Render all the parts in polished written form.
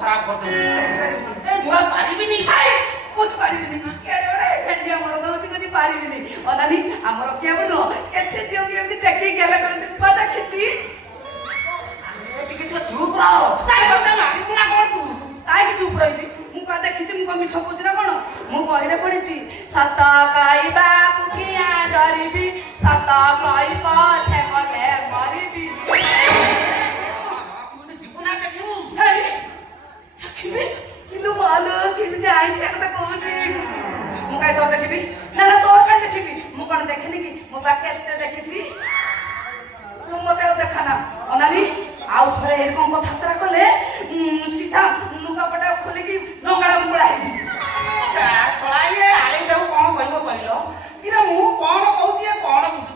ଖରାପ କରିଦେବୁ। ଏ ମୁଁ ପାରିବିନି। ବୁଝି ପାରିବିନି କେଡ଼େ ବଡ଼ ଭେଣ୍ଡିଆ ମର ଦଉଛି କହୁଛି ପାରିବିନି। ଅନାନି ଆମର କେଉ ନୁହଁ କେତେ ଝିଅକୁ ଏମିତି ଟେକିକି ଗେଲ କରନ୍ତି ମୁଁ ଦେଖିଛି। ଟିକେ ଚୁପ୍ ରହ। ମାରିବୁ ନା କଣ ତୁ? କାହିଁକି ଚୁପ୍ ରହିବି? ମୁଁ ପା ଦେଖିଛି। ମୁଁ କଣ ମିଛ କହୁଛି ନା କଣ? ମୁଁ ବହିରେ ପଢିଛି ସତ କହିବାକୁ କିଆଁ ଡରିବି, ସତ କହି ପଛେ କଲେ ମରିବି। ଯିବୁ ନା ଦେଖିବୁ? ଦେଖିବି କିନ୍ତୁ ମାଲୋ କେମିତି ଆଇସିଆ କଥା କହୁଛି। ମୁଁ କାହିଁ ତୋର ଦେଖିବି? ନା ନା ତୋର କାହିଁ ଦେଖିବି? ମୁଁ କଣ ଦେଖିନି କି? ମୁଁ ବା କେତେ ଦେଖିଛି। ତୁ ମତେ ଆଉ ଦେଖାନା ଅନାନି। ଆଉ ଥରେ ଏରକମ କଥାବାର୍ତ୍ତା କଲେ ସିଧା ଲୁଗାପଟା ଖୋଲିକି ନଙ୍ଗଳା ମୁଙ୍ଗଳା ହେଇଯିବି। କଣ କହିବ କହିଲ? କିରେ ମୁଁ କଣ କହୁଛି କଣ ବୁଝୁ?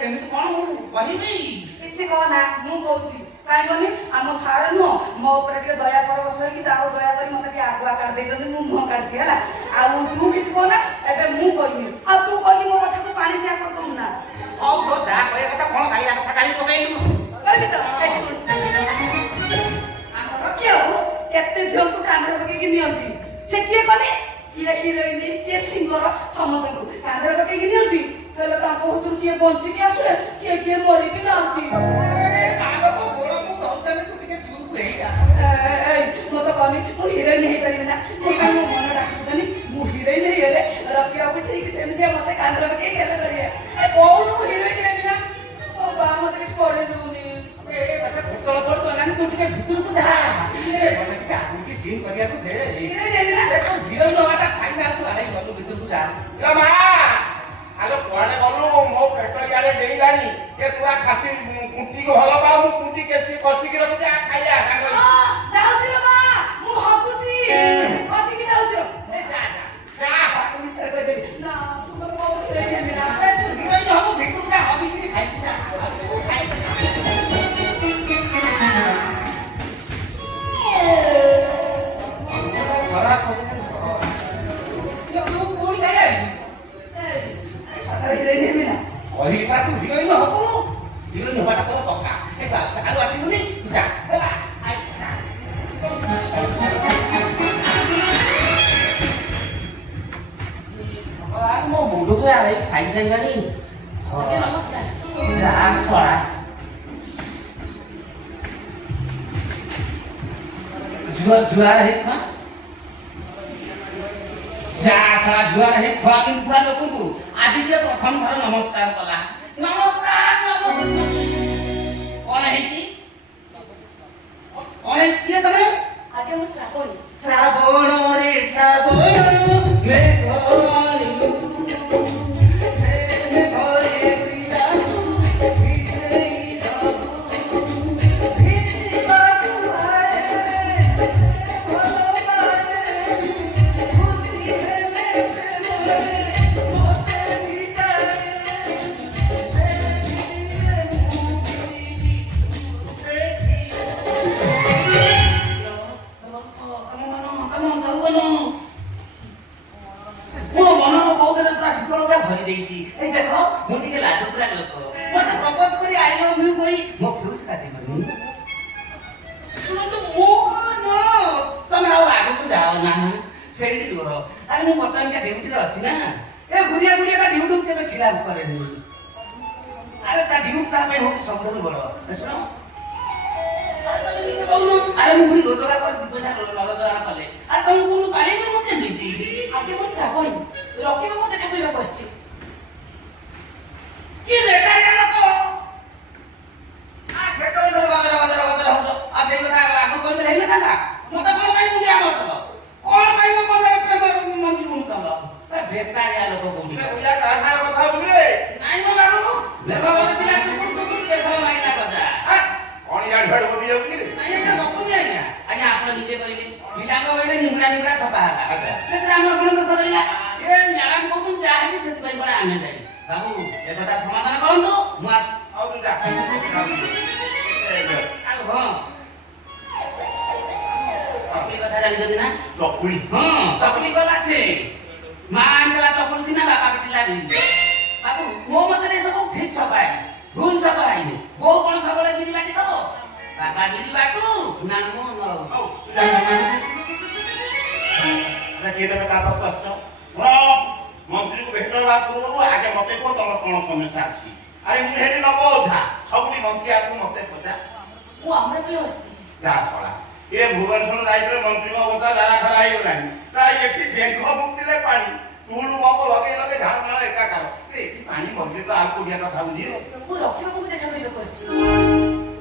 କେମିତି କଣ ମୁଁ କହିବି? କିଛି କହନା ମୁଁ କହୁଛି। କାହିଁକନି ଆମ ସାର୍ ନୁହଁ ମୋ ଉପରେ ଟିକେ ଦୟା ପରବଶ ହେଇକି ଯାହା ହଉ ଦୟା କରି ମତେ ଟିକେ ଆଗୁଆ କାଢି ଦେଇଛନ୍ତି। ମୁଁ ମୁହଁ କାଢିଛି ହେଲା। ଆଉ ତୁ କିଛି କହନା ଏବେ ମୁଁ କହିବି। ଆଉ ତୁ କହିକି ମୋ କଥାକୁ ପାଣି ଚିଆ କରିଦବୁ ନା? ହଉ ତୋ ଯାହା କହିବା କଥା କଣ ଗାଳିଆ କଥା ଗାଳି ପକେଇଲୁ? କହିବି ତ। ଆମର କିଏ ଆଉ କେତେ ଝିଅଙ୍କୁ କାନ୍ଧରେ ପକେଇକି ନିଅନ୍ତି। ସେ କିଏ କଲେ? କିଏ ହିରୋଇନ କିଏ ସିଙ୍ଗର ସମସ୍ତଙ୍କୁ କାନ୍ଧରେ ପକେଇକି ନିଅନ୍ତି। ହେଲେ ତାଙ୍କ ଭିତରୁ କିଏ ବଞ୍ଚିକି ଆସେ କିଏ କିଏ ମରି ବି ଯାଆନ୍ତି। ମତେ କହନି ମୁଁ ହିରୋଇନ ହେଇପାରିବି ନା? ମୋ ପାଇଁ ମୋ ମନ ଡାକୁଛି କନି ମୁଁ ହିରୋଇନ ହେଇଗଲେ ରଖିବାକୁ ଠିକ ସେମିତିଆ ମତେ କାନ୍ଧରେ ପକେଇ ଗେଲ କରିବେ। କହୁନୁ ମୁଁ ହିରୋଇନ ହେବି ନା? ମୋ ବା ମତେ କିଛି କରେଇ ଦଉନି। ତୁ ଟିକେ ଭିତରକୁ ଯା। ଟିକେ ଆଗକୁ ସିନ୍ କରିବାକୁ ଦେ। ହିରୋଇନ ହବାଟା ଫାଇଦା ତୁ ଆଡ଼େ ଗଲୁ ଭିତରକୁ ଯା। ମା ଆଲୋ କୁଆଡେ ଗଲୁ? ମୋ ପେଟ ଇଆଡେ ଡେଇଁଲାଣି। ତୁ ଖାସି କୁଣ୍ଟିକି ଭଲ ପାଉ। ମୁଁ କୁଣ୍ଟି କେସି କଷିକି ରଖୁଛି ଖାଇବା। ଯାଉଛି ମା ମୁଁ ହଗୁଛି। ହଗିକି ଯାଉଛୁ? ଯା ଯା ଇଚ୍ଛା କହିଦେବି ନା ତୁ ମତେ କଣ ହିରୋଇନ ହେବି ନା? ତୁ ହିରୋଇନ ହବୁ ଭିତରକୁ ଯା। ହବିକିରି ଖାଇବୁ ଯା। କହିବା ତୁ ହିରୋଇନ ହବୁ। ହିରୋଇନ ହବାଟା ତୋର ପକ୍କା। ଆଗୁ ଆସିବୁନି ତୁ ଯା। ମୋ ମୁଣ୍ଡକୁ ଖାଇସାରିଲାଣି। ଯା ଶଳା ଜୁଆର ହେଇ ଖା। ଯା ଶଳା ଜୁଆର ହେଇ ଖୁଆ କିନ୍ତୁ ପୁରା ଲୋକଙ୍କୁ ଆଜି ଟିକେ ପ୍ରଥମ ଥର ନମସ୍କାର କଲା। ନମସ୍କାର କଣ ହେଇଛି? କଣ ହେଇଛି କିଏ ତମେ? ଆଜ୍ଞା ମୁଁ ଶ୍ରାବଣୀ। ଶ୍ରାବଣ ରେ ଶ୍ରାବଣ ଭରି ଦେଇଛି। ଏଇ ଦେଖ ମୁଁ ଟିକେ ଲାଜକୁରା ଲୋକ। ମତେ ପ୍ରପୋଜ କରି ଆଇ ଲଭ ୟୁ କହି ମୋ ଫ୍ୟୁଜ କାଟିବନି। ଶୁଣନ୍ତୁ ମୁଁ ତମେ ଆଉ ଆଗକୁ ଯାଅ ନା ସେଇଠି ରୁହ। ଆରେ ମୁଁ ବର୍ତ୍ତମାନ ଡ୍ୟୁଟିରେ ଅଛି ନା। ଏ ଘୁରିଆ ଘୁରିଆ ତା ଡ୍ୟୁଟିକୁ କେବେ ଖିଲାପ କରେନି। ଆରେ ତା ଡ୍ୟୁଟି ତା ପାଇଁ ହଉଛି ସବୁଠାରୁ ବଡ। ଶୁଣ ଆରେ ମୁଁ ପୁଣି ରୋଜଗାର କରି 2 ପଇସା ରୋଜଗାର କଲେ ଆରେ ତମକୁ ମୁଁ ପାଇବି ମୁଁ କେମିତି? ଆଜ୍ଞା ମୁଁ ଶ୍ରାବଣୀ ରଖିବ ମୁଁ ଦେଖା କରିବାକୁ ଆସିଛି। କି ବେକାରିଆ ଲୋକ। ସେ କଣ ଗଜର ଗଜର ଗଜର ହଉଛ? ସେଇ କଥା ଆଗରୁ କହିଲେ ହେଇନଥାନ୍ତା। ମତେ କଣ ପାଇଁ ମୁଣ୍ଡିଆ ମାରୁଥିଲ? କଣ ପାଇଁ ମୋ ମନରେ ପ୍ରେମ ମଞ୍ଜି ବୁଣୁଥିଲ? ବେକାରିଆ ଲୋକ କୋଉଠି? କଥା ବୁଝିଲେ ନାଇଁ ମୋ ବାବୁ ଲେଖ ବସିଲା ଟୁକୁର ଟୁକୁର କେଶ ମାଇଲା ଗଜା। କଣ ଇଆଡେ ଫାଡେ ହବି ଯାଉଛି ରେ? ନାଇଁ ଆଜ୍ଞା ଗପୁନି ଆଜ୍ଞା। ଆଜ୍ଞା ଆପଣ ନିଜେ କହିଲେ ପିଲାଙ୍କ ବେଳେ ନିମୁଡ଼ା ନିମୁଡ଼ା ସଫା ହେଲା। ସେଥିରେ ଆମର କଣ ଦୋଷ ରହିଲା? ଏ ମ୍ୟାଡାମ କହୁଛନ୍ତି ଯାହା ହେଇଛି ସେଥିପାଇଁ ପରା ଆମେ ଯାଇ ବାବୁ ଏ କଥା ସମାଧାନ କରନ୍ତୁ। ମୁଁ ଆଉ ଦୁଇଟା ହଁ ଚକୁଳି କଥା ଜାଣିଛନ୍ତି ନା? ଚକୁଳି ହଁ ଚକୁଳି କଲା ସେ ମା ଆଣିଥିଲା ଚକୁଳି ଦିନା ବାପା ପିଟିଲା ବିରି। ବାବୁ ମୋ ମତରେ ସବୁ ଠିକ ଛପା ହେଇଛି ଭୁଲ ଛପା ହେଇନି। ବୋଉ କଣ ସବୁବେଳେ ବିରି ବାଟି ଦବ? ବାପା ବିରି ବାଟୁ ନା ମୁଁ ହଉ କିଏ ଦେବେ କାହା ପାଖକୁ ଆସିଛ ଶୁଣ ମନ୍ତ୍ରୀକୁ ଭେଟ ହେବା ପୂର୍ବରୁ ଆଗେ ମତେ କୁହ ତମର କଣ ସମସ୍ୟା ଅଛି ଆରେ ମୁଁ ହେଠି ନବ ଓଝା ସବୁଠି ମନ୍ତ୍ରୀ ଆଗକୁ ମତେ ଖୋଜା ମୁଁ ଆମର ପିଲା ଆସିଛି ଯାହା ଶଳା ଏ ଭୁବନେଶ୍ୱର ଯାଇଥିଲେ ମନ୍ତ୍ରୀଙ୍କ ଅବସ୍ଥା ଝାଡ଼ା ଖରା ହେଇଗଲାଣି ପ୍ରାୟ ଏଠି ବେଙ୍ଗ ମୁକ୍ତିରେ ପାଣି ଟୁଳୁ ବମ୍ବ ଲଗେଇ ଲଗେଇ ଝାଡ଼ ମାଳ ଏକାକାର ଏଠି ପାଣି ମରିଲେ ତ ଆଉ କୋଡ଼ିଆ କଥା ବୁଝିବ ମୁଁ ରଖିବାବୁକୁ ଦେଖା କରିବାକୁ ଆସିଛି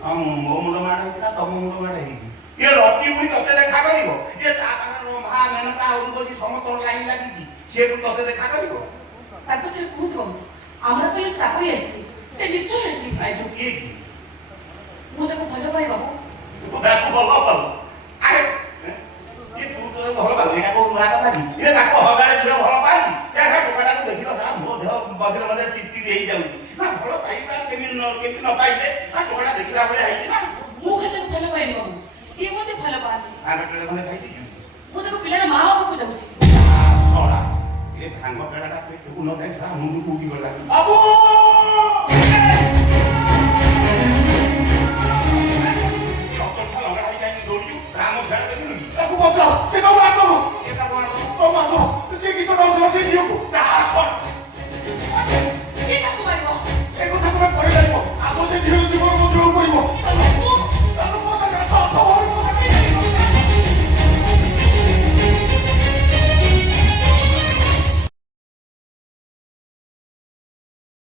ହଁ ମୋ ମୁଣ୍ଡ ମାଡ଼ ହେଇଥିଲା ତମ ମୁଣ୍ଡ ମାଡ଼ ହେଇଛି ଇଏ ରତି ପୁଣି ତତେ ଦେଖା କରିବ ଇଏ ତା ପାଖରେ ରମ୍ଭା ମେନକା ଆହୁରି ବସି ସମସ୍ତଙ୍କ ଲାଇନ୍ ଲାଗିଛି ସିଏ ପୁଣି ତତେ ଦେଖା କରିବ ତାକୁ ଥରେ କହୁଥିବ ଆମର ପିଲା ଚାକରି ଆସିଛି ସେ ନିଶ୍ଚୟ ଆସିବ ନାଇଁ ତୁ କିଏ କି ମୁଁ ତାକୁ ଭଲ ପାଏ ବାବୁ ତୁ ତାକୁ ଭଲ ପାଉ ଆରେ ଇଏ ତୁ ତ ଭଲ ପାଉ ଏଇଟା କୋଉ ନୂଆ କଥା କି ଇଏ ତାକୁ ହଗାରେ ଝିଅ ଭଲ ପାଆନ୍ତି ଏ ଟୋକାଟାକୁ ଦେଖିଲ ନା ମୋ ଦେହ ମଝିରେ ମଝିରେ ଚିଚିରି ହେଇଯାଉଛି ନା ଭଲ ପାଇବା କେମିତି ନ ପାଇଲେ ନା ଟୋକାଟା ଦେଖିଲା ଭଳିଆ ହେଇଛି ନା ମୁଁ ତାକୁ ଭଲ ପାଏନି ବାବୁ ସିଏ ମୋତେ ଭଲ ପାଆନ୍ତି ଆଗ ଟୋକା ଖଣ୍ଡେ ଖାଇଛି ମୁଁ ତାକୁ ପିଲାର ମା ହବାକୁ ଯାଉଛି ଶଳା ଏ ଭାଙ୍ଗ ପେଡ଼ାଟା ପେଟକୁ ନ ଖାଇ ଶଳା ମୁଣ୍ଡକୁ ଉଠି ଗଲା ବାବୁ